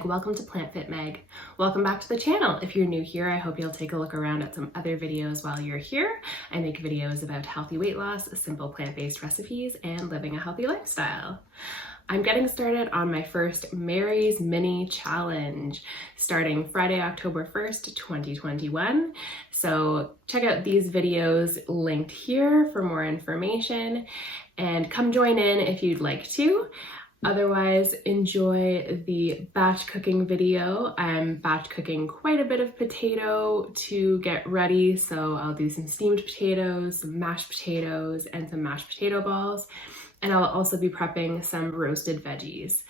Meg. Welcome to Plant Fit Meg. Welcome back to the channel. If you're new here, I hope you'll take a look around at some other videos while you're here. I make videos about healthy weight loss, simple plant-based recipes, and living a healthy lifestyle. I'm getting started on my first Mary's Mini Challenge starting Friday, October 1st, 2021. So check out these videos linked here for more information and come join in if you'd like to. Otherwise, enjoy the batch cooking video. I'm batch cooking quite a bit of potato to get ready. So I'll do some steamed potatoes, some mashed potatoes, and some mashed potato balls. And I'll also be prepping some roasted veggies.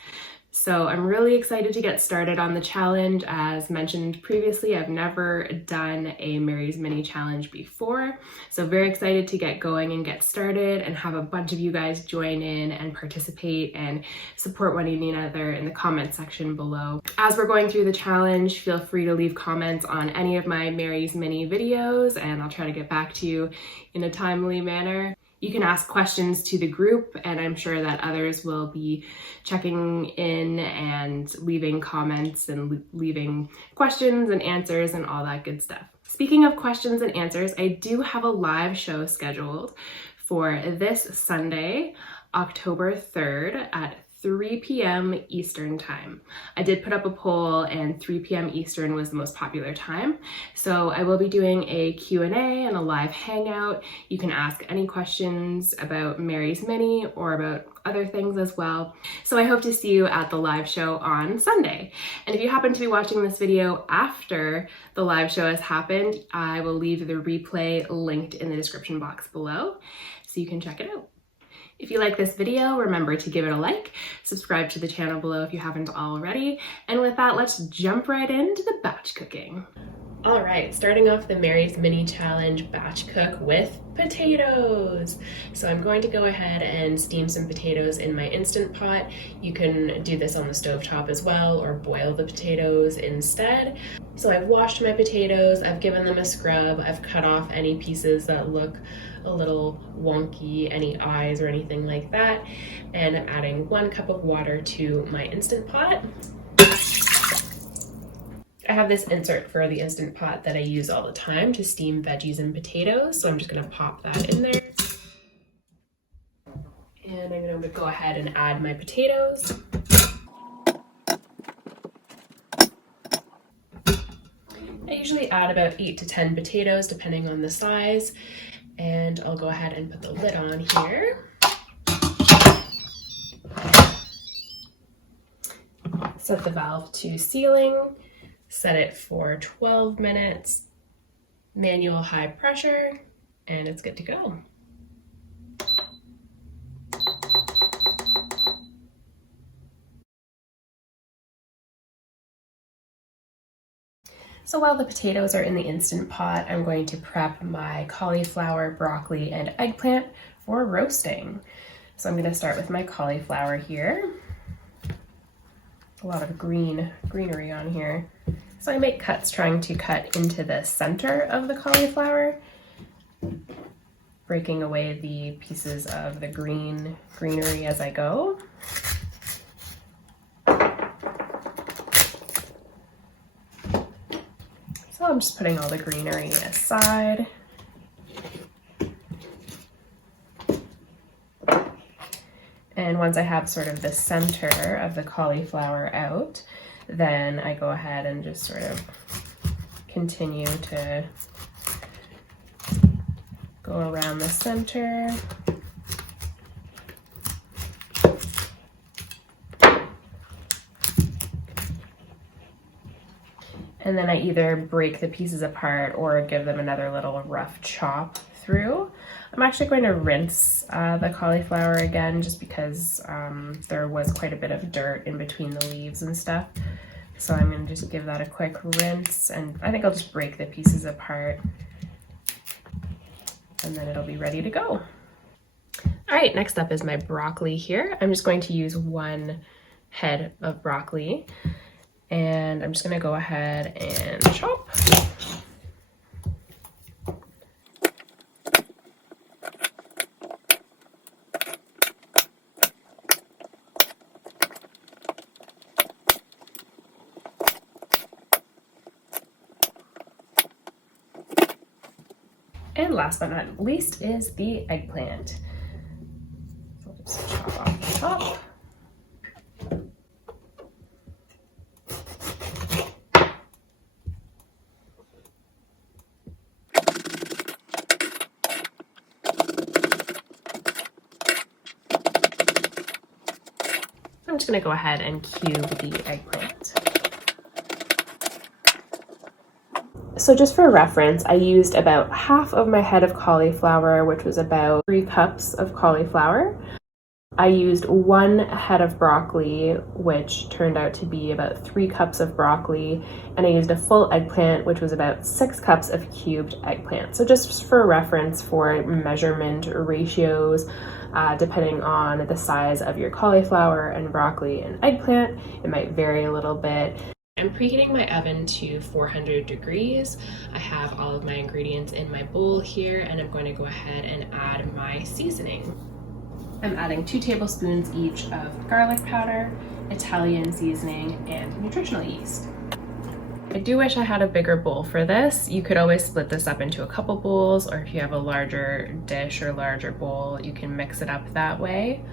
So I'm really excited to get started on the challenge. As mentioned previously, I've never done a Mary's Mini Challenge before. So very excited to get going and get started and have a bunch of you guys join in and participate and support one another in the comment section below. As we're going through the challenge, feel free to leave comments on any of my Mary's Mini videos and I'll try to get back to you in a timely manner. You can ask questions to the group and I'm sure that others will be checking in and leaving comments and leaving questions and answers and all that good stuff. Speaking of questions and answers, I do have a live show scheduled for this Sunday, October 3rd at 3 p.m. Eastern time. I did put up a poll and 3 p.m. Eastern was the most popular time. So I will be doing a Q&A and a live hangout. You can ask any questions about Mary's Mini or about other things as well. So I hope to see you at the live show on Sunday. And if you happen to be watching this video after the live show has happened, I will leave the replay linked in the description box below so you can check it out. If you like this video, remember to give it a like, subscribe to the channel below if you haven't already, and with that, let's jump right into the batch cooking. All right, starting off the Mary's Mini Challenge batch cook with potatoes. So I'm going to go ahead and steam some potatoes in my Instant Pot. You can do this on the stovetop as well or boil the potatoes instead. So I've washed my potatoes, I've given them a scrub, I've cut off any pieces that look a little wonky, any eyes or anything like that, and I'm adding 1 cup of water to my Instant Pot. I have this insert for the Instant Pot that I use all the time to steam veggies and potatoes, so I'm just going to pop that in there. And I'm going to go ahead and add my potatoes. I usually add about 8 to 10 potatoes depending on the size, and I'll go ahead and put the lid on here. Set the valve to sealing. Set it for 12 minutes, manual high pressure, and it's good to go. So while the potatoes are in the Instant Pot, I'm going to prep my cauliflower, broccoli, and eggplant for roasting. So I'm going to start with my cauliflower here. A lot of greenery on here. So I make cuts trying to cut into the center of the cauliflower, breaking away the pieces of the greenery as I go. So I'm just putting all the greenery aside. And once I have sort of the center of the cauliflower out, then I go ahead and just sort of continue to go around the center. And then I either break the pieces apart or give them another little rough chop through. I'm actually going to rinse the cauliflower again just because there was quite a bit of dirt in between the leaves and stuff. So I'm going to just give that a quick rinse, and I think I'll just break the pieces apart and then it'll be ready to go. All right, next up is my broccoli here. I'm just going to use 1 head of broccoli and I'm just going to go ahead and chop. And last but not least is the eggplant. So I'll just chop off the top. I'm just going to go ahead and cube the eggplant. So just for reference, I used about half of my head of cauliflower, which was about 3 cups of cauliflower. I used 1 head of broccoli, which turned out to be about 3 cups of broccoli, and I used a full eggplant, which was about 6 cups of cubed eggplant. So just for reference for measurement ratios, depending on the size of your cauliflower and broccoli and eggplant, it might vary a little bit. I'm preheating my oven to 400 degrees. I have all of my ingredients in my bowl here, and I'm going to go ahead and add my seasoning. I'm adding 2 tablespoons each of garlic powder, Italian seasoning, and nutritional yeast. I do wish I had a bigger bowl for this. You could always split this up into a couple bowls, or if you have a larger dish or larger bowl, you can mix it up that way.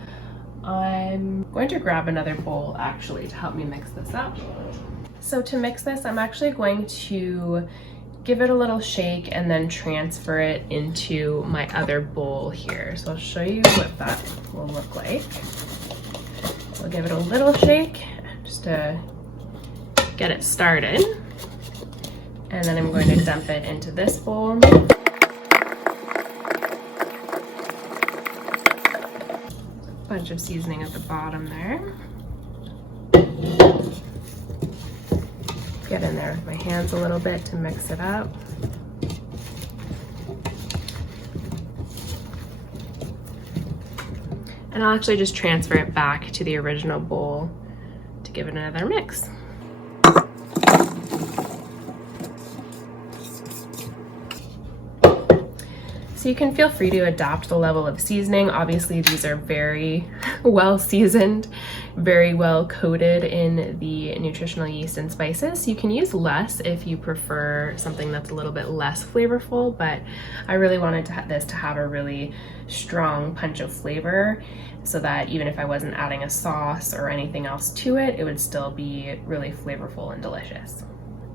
I'm going to grab another bowl actually to help me mix this up. So to mix this, I'm actually going to give it a little shake and then transfer it into my other bowl here. So I'll show you what that will look like. I'll give it a little shake just to get it started. And then I'm going to dump it into this bowl. Bunch of seasoning at the bottom there. Get in there with my hands a little bit to mix it up. And I'll actually just transfer it back to the original bowl to give it another mix. So you can feel free to adapt the level of seasoning. Obviously, these are very well seasoned, very well coated in the nutritional yeast and spices. You can use less if you prefer something that's a little bit less flavorful, but I really wanted this to have a really strong punch of flavor so that even if I wasn't adding a sauce or anything else to it, it would still be really flavorful and delicious.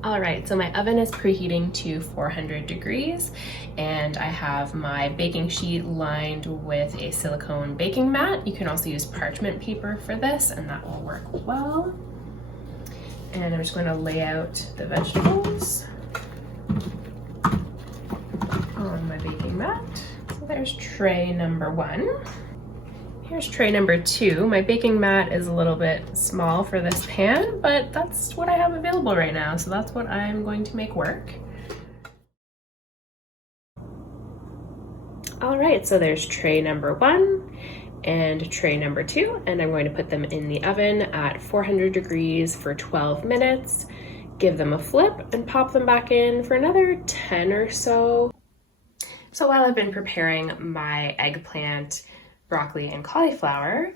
All right, so my oven is preheating to 400 degrees, and I have my baking sheet lined with a silicone baking mat. You can also use parchment paper for this, and that will work well. And I'm just going to lay out the vegetables on my baking mat. So there's tray number 1. Here's tray number 2. My baking mat is a little bit small for this pan, but that's what I have available right now, so that's what I'm going to make work. All right, so there's tray number 1 and tray number 2, and I'm going to put them in the oven at 400 degrees for 12 minutes, give them a flip, and pop them back in for another 10 or so. So while I've been preparing my eggplant, broccoli, and cauliflower,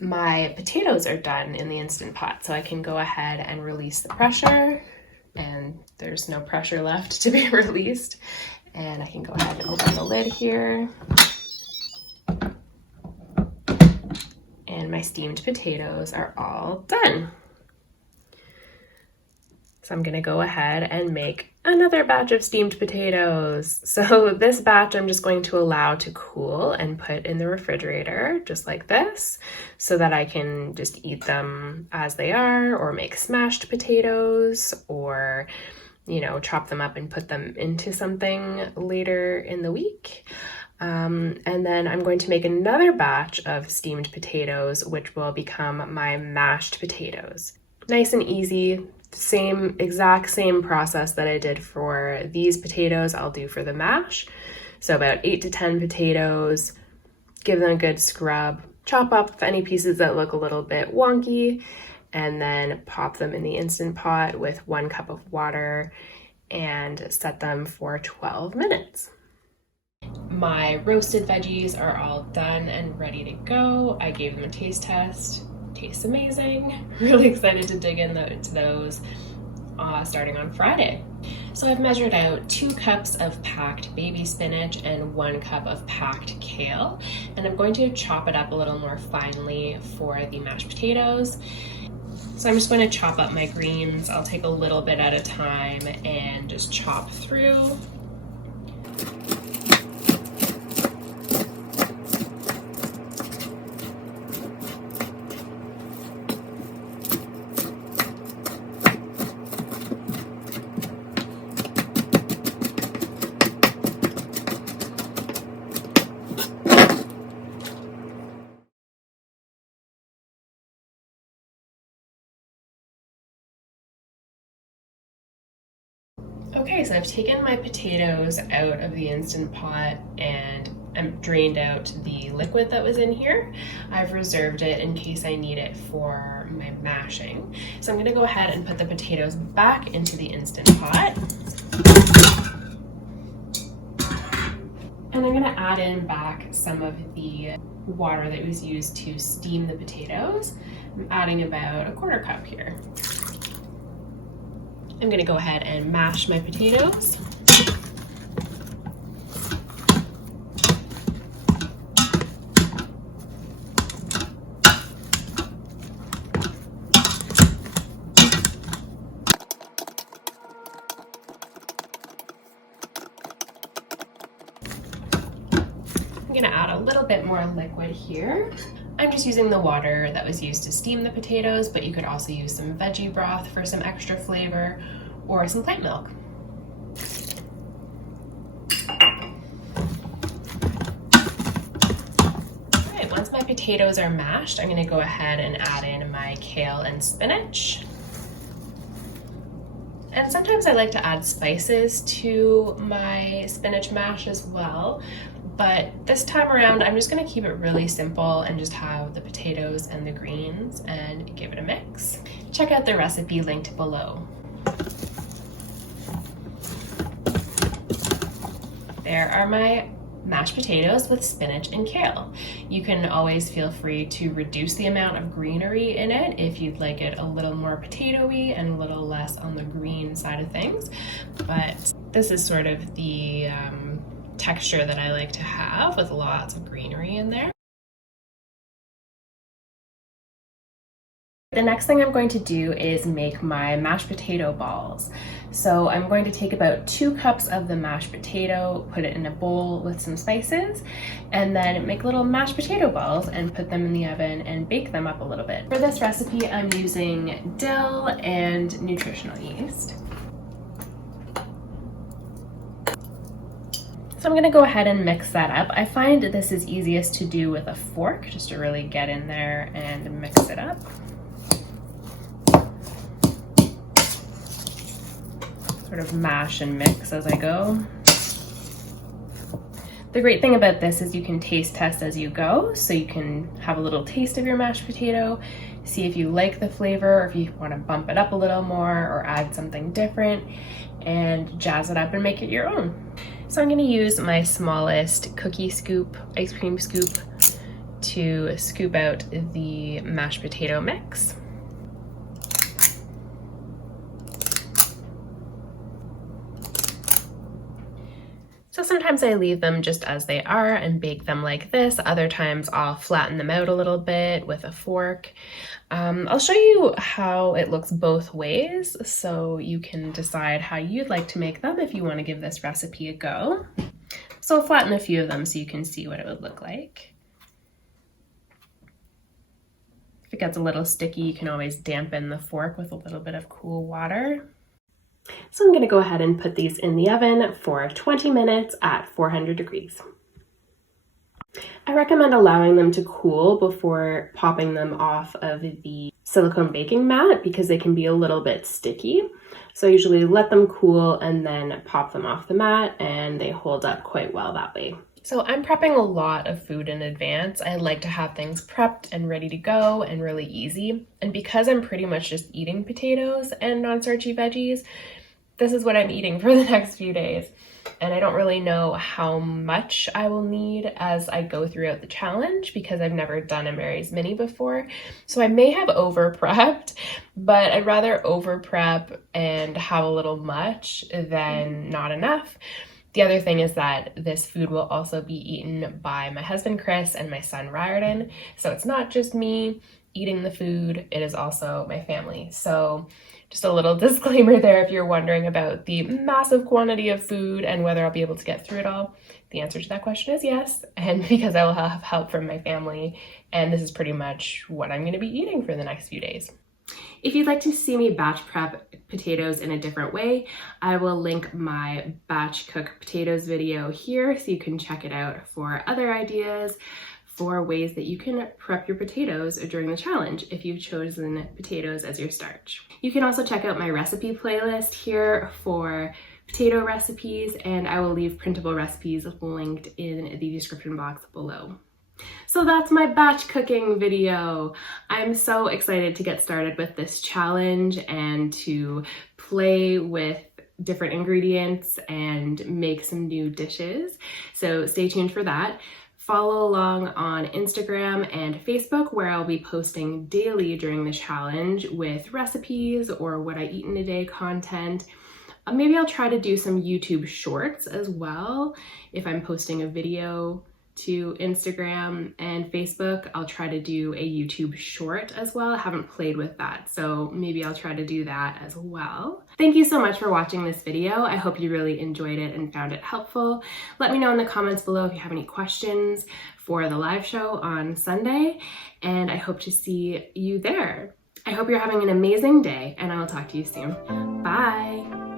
my potatoes are done in the Instant Pot, so I can go ahead and release the pressure, and there's no pressure left to be released. And I can go ahead and open the lid here. And my steamed potatoes are all done. So I'm gonna go ahead and make another batch of steamed potatoes. So this batch I'm just going to allow to cool and put in the refrigerator, just like this, so that I can just eat them as they are, or make smashed potatoes, or, you know, chop them up and put them into something later in the week. And then I'm going to make another batch of steamed potatoes, which will become my mashed potatoes. Nice and easy. Exact same process that I did for these potatoes, I'll do for the mash. So about 8 to 10 potatoes, give them a good scrub, chop up any pieces that look a little bit wonky, and then pop them in the Instant Pot with 1 cup of water and set them for 12 minutes. My roasted veggies are all done and ready to go. I gave them a taste test. Tastes amazing. Really excited to dig into those starting on Friday. So I've measured out 2 cups of packed baby spinach and 1 cup of packed kale, and I'm going to chop it up a little more finely for the mashed potatoes. So I'm just going to chop up my greens. I'll take a little bit at a time and just chop through. Okay, so I've taken my potatoes out of the Instant Pot and I've drained out the liquid that was in here. I've reserved it in case I need it for my mashing. So I'm gonna go ahead and put the potatoes back into the Instant Pot. And I'm gonna add in back some of the water that was used to steam the potatoes. I'm adding about a 1/4 cup here. I'm gonna go ahead and mash my potatoes. I'm gonna add a little bit more liquid here. I'm just using the water that was used to steam the potatoes, but you could also use some veggie broth for some extra flavor or some plant milk. All right, once my potatoes are mashed, I'm gonna go ahead and add in my kale and spinach. And sometimes I like to add spices to my spinach mash as well. But this time around, I'm just gonna keep it really simple and just have the potatoes and the greens and give it a mix. Check out the recipe linked below. There are my mashed potatoes with spinach and kale. You can always feel free to reduce the amount of greenery in it if you'd like it a little more potatoey and a little less on the green side of things. But this is sort of the texture that I like to have, with lots of greenery in there. The next thing I'm going to do is make my mashed potato balls. So I'm going to take about 2 cups of the mashed potato, put it in a bowl with some spices, and then make little mashed potato balls and put them in the oven and bake them up a little bit. For this recipe, I'm using dill and nutritional yeast. So I'm gonna go ahead and mix that up. I find this is easiest to do with a fork, just to really get in there and mix it up. Sort of mash and mix as I go. The great thing about this is you can taste test as you go, so you can have a little taste of your mashed potato, see if you like the flavor, or if you want to bump it up a little more or add something different, and jazz it up and make it your own. So I'm gonna use my smallest cookie scoop, ice cream scoop, to scoop out the mashed potato mix. So sometimes I leave them just as they are and bake them like this. Other times I'll flatten them out a little bit with a fork. I'll show you how it looks both ways so you can decide how you'd like to make them if you want to give this recipe a go. So I'll flatten a few of them so you can see what it would look like. If it gets a little sticky, you can always dampen the fork with a little bit of cool water. So I'm going to go ahead and put these in the oven for 20 minutes at 400 degrees. I recommend allowing them to cool before popping them off of the silicone baking mat because they can be a little bit sticky. So I usually let them cool and then pop them off the mat, and they hold up quite well that way. So I'm prepping a lot of food in advance. I like to have things prepped and ready to go and really easy. And because I'm pretty much just eating potatoes and non-starchy veggies, this is what I'm eating for the next few days. and I don't really know how much I will need as I go throughout the challenge because I've never done a Mary's Mini before. So I may have over prepped, but I'd rather over prep and have a little much than not enough. The other thing is that this food will also be eaten by my husband Chris and my son Riordan. So it's not just me eating the food, it is also my family. So just a little disclaimer there if you're wondering about the massive quantity of food and whether I'll be able to get through it all. The answer to that question is yes, and because I will have help from my family, and this is pretty much what I'm going to be eating for the next few days. If you'd like to see me batch prep potatoes in a different way, I will link my batch cook potatoes video here so you can check it out for other ideas for ways that you can prep your potatoes during the challenge if you've chosen potatoes as your starch. You can also check out my recipe playlist here for potato recipes, and I will leave printable recipes linked in the description box below. So that's my batch cooking video. I'm so excited to get started with this challenge and to play with different ingredients and make some new dishes. So stay tuned for that. Follow along on Instagram and Facebook, where I'll be posting daily during the challenge with recipes or what I eat in a day content. Maybe I'll try to do some YouTube shorts as well. If I'm posting a video to Instagram and Facebook, I'll try to do a YouTube short as well. I haven't played with that, so maybe I'll try to do that as well. Thank you so much for watching this video. I hope you really enjoyed it and found it helpful. Let me know in the comments below if you have any questions for the live show on Sunday, and I hope to see you there. I hope you're having an amazing day, and I will talk to you soon. Bye!